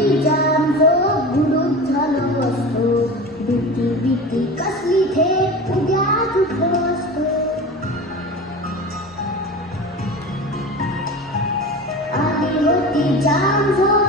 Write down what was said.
होती जाम जो बुडून झालो असतो, भीती भीती कसली थे उद्या उठलो असतो. आली होती जाम जो